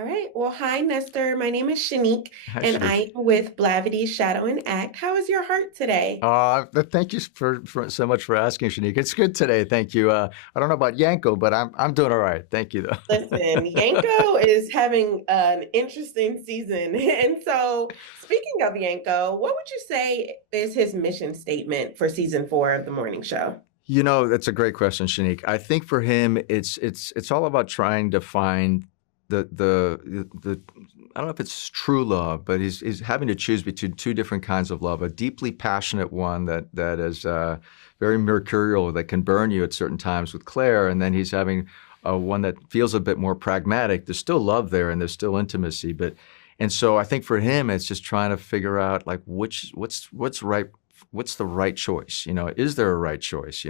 All right. Well, hi, Nestor. My name is Shanique, Hi, and Shanique. I am with Blavity Shadow and Act. How is your heart today? Thank you for so much for asking, Shanique. It's good today, thank you. I don't know about Yanko, but I'm doing all right. Thank you, though. Listen, Yanko is having an interesting season. And so, speaking of Yanko, what would you say is his mission statement for season 4 of the morning show? That's a great question, Shanique. I think for him, it's all about trying to find the I don't know if it's true love, but he's having to choose between two different kinds of love: a deeply passionate one that is very mercurial, that can burn you at certain times with Claire, and then he's having one that feels a bit more pragmatic. There's still love there, and there's still intimacy, but and so I think for him, it's just trying to figure out like what's right, what's the right choice. Is there a right choice?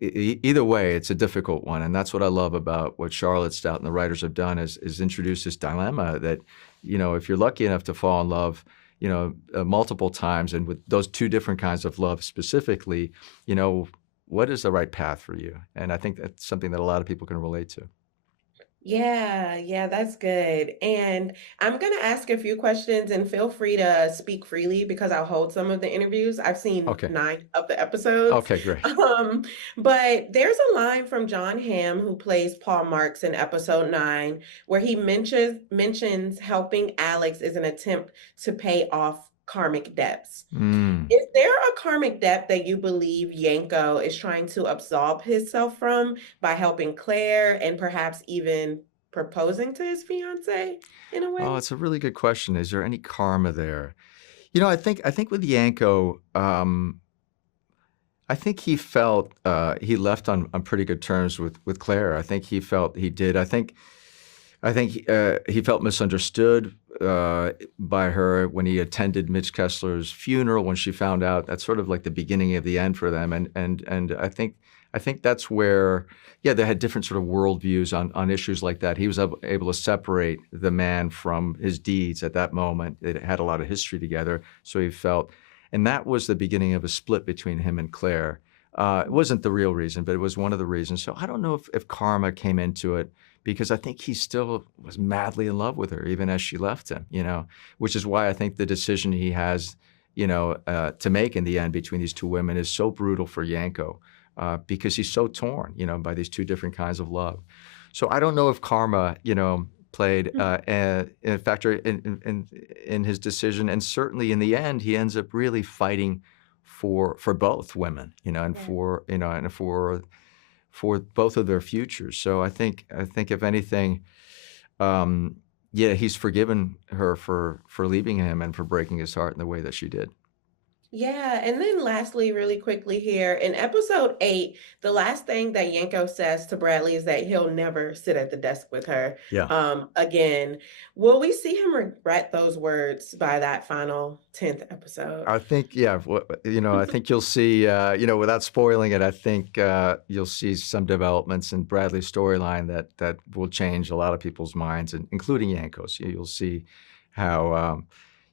Either way, it's a difficult one, and that's what I love about what Charlotte Stout and the writers have done is introduce this dilemma that, if you're lucky enough to fall in love, multiple times, and with those two different kinds of love specifically, what is the right path for you? And I think that's something that a lot of people can relate to. Yeah, that's good. And I'm going to ask a few questions and feel free to speak freely because I'll hold some of the interviews. I've seen Okay. 9 of the episodes. Okay, great. Um, but there's a line from John Hamm, who plays Paul Marks in episode 9, where he mentions helping Alex is an attempt to pay off karmic debts. Mm. Is there a karmic debt that you believe Yanko is trying to absolve himself from by helping Claire and perhaps even proposing to his fiance in a Oh, way? it's a really good question. Is there any karma there? I think with Yanko, I think he felt he left on pretty good terms with Claire. I think he felt he did. I think he felt misunderstood by her when he attended Mitch Kessler's funeral. When she found out, that's sort of like the beginning of the end for them. And I think that's where, yeah, they had different sort of worldviews on issues like that. He was able to separate the man from his deeds at that moment. They had a lot of history together, so he felt, and that was the beginning of a split between him and Claire. It wasn't the real reason, but it was one of the reasons. So I don't know if karma came into it, because I think he still was madly in love with her even as she left him, which is why I think the decision he has, to make in the end between these two women is so brutal for Yanko, because he's so torn, by these two different kinds of love. So I don't know if karma, played a factor in his decision, and certainly in the end, he ends up really fighting for both women, and Right. for both of their futures. So I think if anything, yeah, he's forgiven her for leaving him and for breaking his heart in the way that she did. Yeah, and then lastly, really quickly here, in episode 8, the last thing that Yanko says to Bradley is that he'll never sit at the desk with her Yeah. again. Will we see him regret those words by that final 10th episode? I think, yeah, I think you'll see, without spoiling it, I think you'll see some developments in Bradley's storyline that will change a lot of people's minds, and including Yanko's. You'll see how,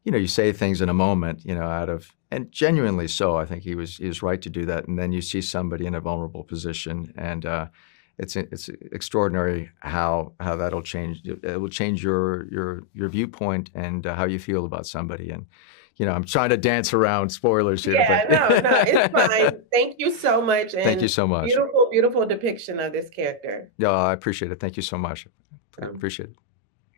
you say things in a moment, out of, and genuinely so. I think he was right to do that, and then you see somebody in a vulnerable position, and it's extraordinary how that'll change. It will change your viewpoint and how you feel about somebody. And I'm trying to dance around spoilers here, but Yeah, no, it's fine. Thank you so much, thank you and so much. beautiful, beautiful depiction of this character. Yeah, I appreciate it. Thank you so much. I Um, appreciate it.